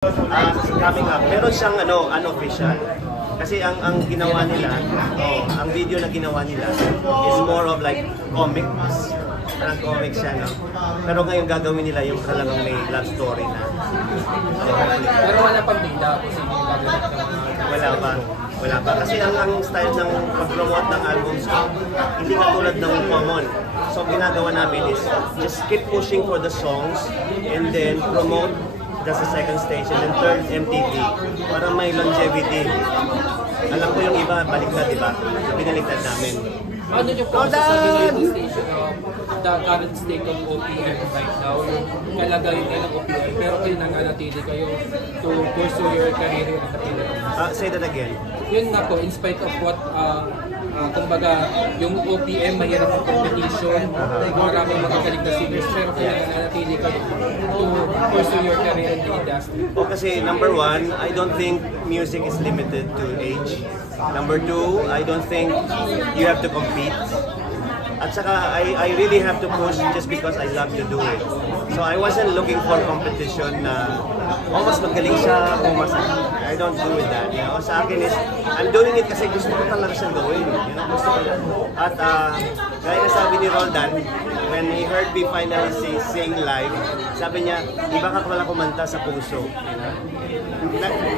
Coming up, meron siyang unofficial. Kasi ang ginawa nila, ang video na ginawa nila is more of like comics. Parang comics siya, no? Pero ngayon gagawin nila yung talagang may love story na. Pero wala pang bida kung sino yung gagawin ng Wala pa. Wala pa. Kasi ang style ng pag-promote ng albums ko, hindi katulad ng common. So ginagawa namin is just keep pushing for the songs and then promote sa second station and third MTV para may longevity. Alam ko yung iba, baliktad, diba? Pinaliktad namin. Ano yung process sa delivery station of the current state of OPM right now? Yung kalagayan nila ng OPM, pero kayo nanganatili kayo to pursue your career in the Philippines. Say that again. Yun nga po, in spite of what, kumbaga, yung OPM, mahirap ang competition, maraming magagaling na singers, pero kayo nanganatili kayo to pursue your career in the industry. O kasi number one, I don't think music is limited to age. Number two, I don't think you have to compete. At saka, I really have to push just because I love to do it. So I wasn't looking for competition na, mas magaling siya, mas... I don't do with that, you know. Sa akin is, I'm doing it kasi gusto ko talaga siyang gawin. You know, gusto ko. At gaya na sabi ni Roldan, when he heard me finally sing live, sabi niya, iba ka pala kumanta sa puso. You know?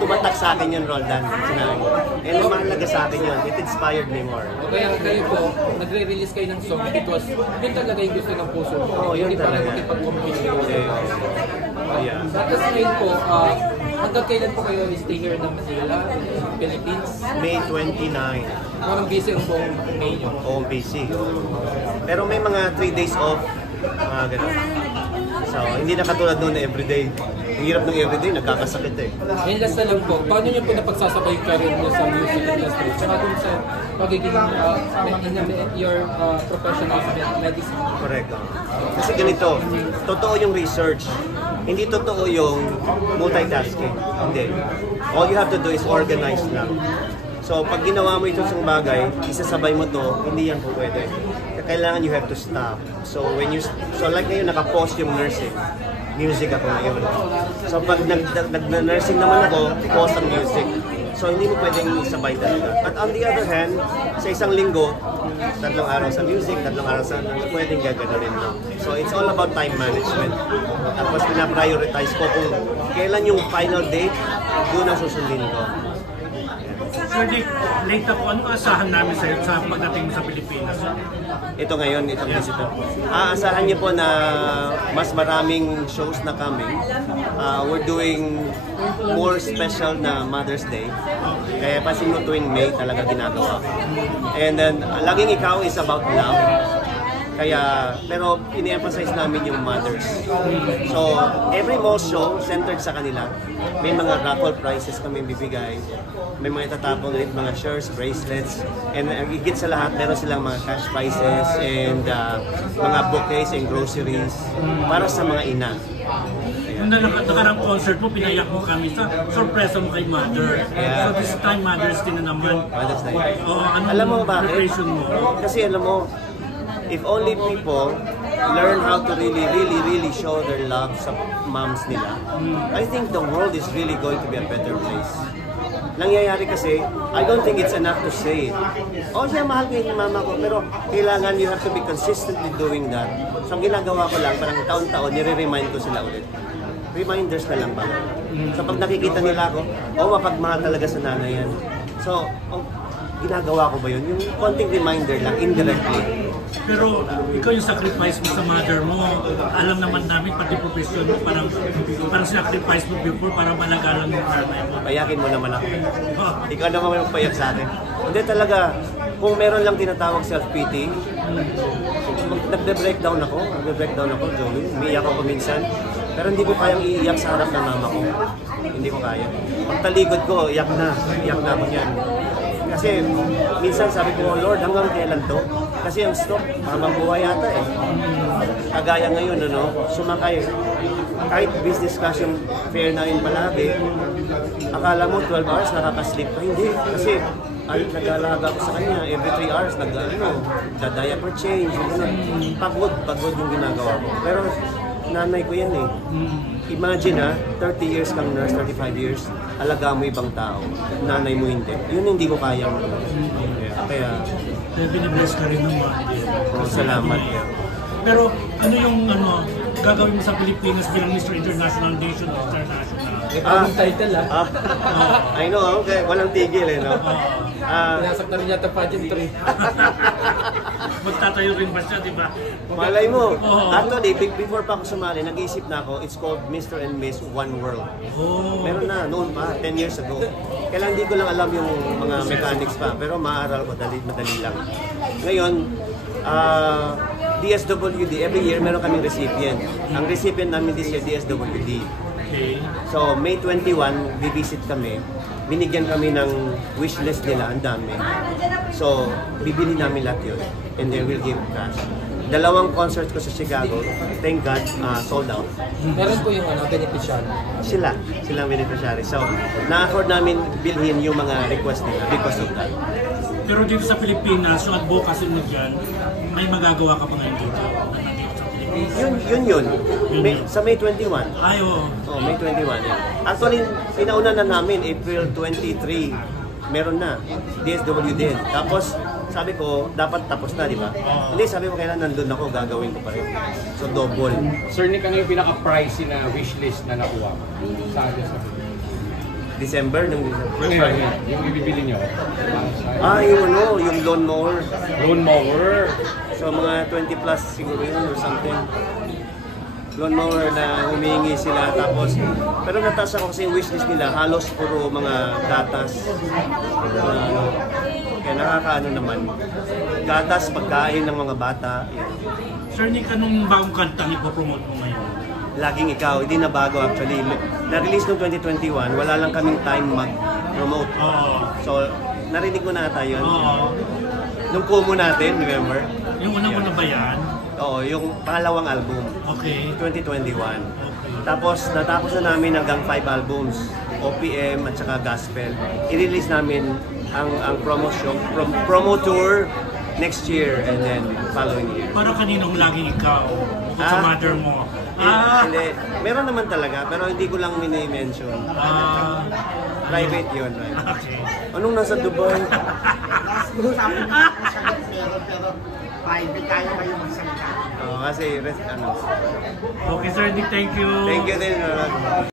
Tumatak sa akin yun, Roldan. Sinabi ko. And mahalaga sa akin yun. It inspired me more. Kaya kayo po, nagre-release kayo ng song because yun talaga yung gusto ng puso mo. Oo, yun hindi talaga. para makipag-compete. Yeah. Tapos ngayon po, hanggang kailan po kayo stay here ng Manila, Philippines? May 29. Parang busy ang buong May nyo. Oo, busy. Pero may mga 3 days off. Ganun. So, hindi na katulad noon na everyday. Ang hirap ng everyday, nagkakasakit eh. Ngayon last na lang po, paano nyo po napagsasabay yung career nyo sa music industry? Tsaka dun sa pagiging your professional medicine. Correct. Kasi ganito, totoo yung research. Hindi totoo yung multitasking. Hindi. All you have to do is organize lang. So, pag ginawa mo itong isang bagay, isasabay mo to, hindi yan po pwede. Kailangan you have to stop. So, like ngayon, naka-pause yung nursing. Music ako ngayon. So, pag nag-nursing naman ako, pause ang music. So, hindi mo pwedeng sabay talaga. But on the other hand, sa isang linggo, 3 araw sa music, 3 araw sa pwedeng gagawin mo. So, it's all about time management. Tapos, pina-prioritize ko kung kailan yung final date, doon ang susundin ko. Sir Dick, late ako. Anong asahan namin sa'yo sa pagdating mo sa Pilipinas? Ito ngayon, itong visito. Aasahan niyo po na mas maraming shows na coming. We're doing more special na Mother's Day. Kaya pasin mo tuwing May talaga ginagawa. And then, Laging Ikaw is about love. Kaya, pero ini-emphasize namin yung mothers. So, every most show centered sa kanila. May mga raffle prizes kami bibigay. May mga itatapon ulit, mga shirts, bracelets. And higit sa lahat, meron silang mga cash prizes and mga bouquets and groceries para sa mga ina. Nung nakarang concert mo, pinayak mo kami sa sorpresa mo kay Mother. Yeah. So this time, Mother's Day na naman. Mother's Day. Alam mo bakit? preparation mo? Kasi alam mo, if only people learn how to really show their love sa moms nila, I think the world is really going to be a better place. Nangyayari kasi, I don't think it's enough to say it. Siya, mahal ko yung mama ko, pero kailangan you have to be consistently doing that. So, ang ginagawa ko lang, parang taon-taon, nire-remind ko sila ulit. Reminders na lang ba? So, pag nakikita nila ako, mapagmahal talaga sa nanay yan. So, ginagawa ko ba yun? Yung konting reminder lang, indirectly. Pero ikaw yung sacrifice mo sa mother mo, alam naman namin pati profession mo, parang sacrifice mo before para malagalan yung nanay mo. Payakin mo naman ako. Ikaw naman magpayak sa akin. Hindi talaga, kung meron lang tinatawag self-pity, nagbe-breakdown ako, Joey. Umiiyak ako minsan. Pero hindi ko kayang iiyak sa harap ng mama ko. Hindi ko kaya. Pag taligod ko, iyak na ako niyan. Kasi minsan sabi ko, Lord, hanggang kailan to? Kasi ang stop, habang buhay yata eh. Kagaya ngayon, sumakay. Kahit business class yung fare na yun palagi, akala mo 12 hours nakaka-sleep pa. Hindi. Kasi nag-alaga ko sa kanya, every 3 hours, nag-diaper change. Pagod yung ginagawa ko. Pero nanay ko yan eh. imagine 30 years kang nurse, 35 years, alaga mo ibang tao, nanay mo hindi. Yun hindi ko kayang. Kaya binibless ka rin naman. salamat. Pero ano yung gagawin mo sa Pilipinas bilang Mr. International Nation o International? Bagong title I know, okay. Walang tigil no? Pinasak na rin yata pageantry. Magtatayo rin ba siya, di ba? Malay mo. Actually, before pa ako sumali, nag-iisip na ako, it's called Mr. and Miss One World. Meron na, noon pa, 10 years ago. Kailan hindi ko lang alam yung mga mechanics pa, pero maaral ko, madali lang. Ngayon, DSWD, every year meron kaming recipient. Ang recipient namin this year, DSWD. So, May 21, visit kami. Binigyan kami ng wish list nila, ang dami. So, bibili namin lahat yun. And then we'll give cash. Dalawang concerts ko sa Chicago, thank God, sold out. Meron po yung beneficiary. Sila ang beneficiary. So, na-afford namin bilhin yung mga request nila because of that. Pero dito sa Pilipinas, yung advocacy mo dyan, may magagawa ka pa ngayon dito? Yun. Sa May 21. Ay, oo. May 21. Actually, pinauna na namin, April 23. Meron na. DSW din. Tapos, sabi ko, dapat tapos na, di ba? Hindi, sabi ko, kailan nandun ako, gagawin ko pa rin. So, double. Sir Nick, ano yung pinaka-pricey na wishlist na nakuha mo? Saan sa December. Ano yun? Yung ibibili nyo? Yung lawn mower. Lawn mower. So, mga 20 plus siguro yun or something. Lawn mower na humihingi sila. Tapos, pero nataas ako kasi yung wishlist nila, halos puro mga gatas. Kaya nakakaano naman. Gatas, pagkain ng mga bata. Yan. Sir Nick, anong bagong kantang ipopromote mo ngayon? Laging ikaw, hindi na bago actually. Na-release noong 2021, wala lang kaming time mag-promote. So, narinig mo na ata yun. Nung Kumu natin, remember? Yung unang-una ba yan? Oo, yung pangalawang album. Okay. 2021. Tapos, natapos na namin hanggang 5 albums. OPM at saka gospel. I-release namin ang promo tour next year and then following year. Para kaninong laging ikaw? Bukod sa mother mo? Hindi. Meron naman talaga, pero hindi ko lang mini-mention. Private yun, right? Okay. Anong nasa Dubai? Usapin na ako siya pero private kaya kayo magsalita. Kasi, Okay, Sir Nick, thank you. Thank you din.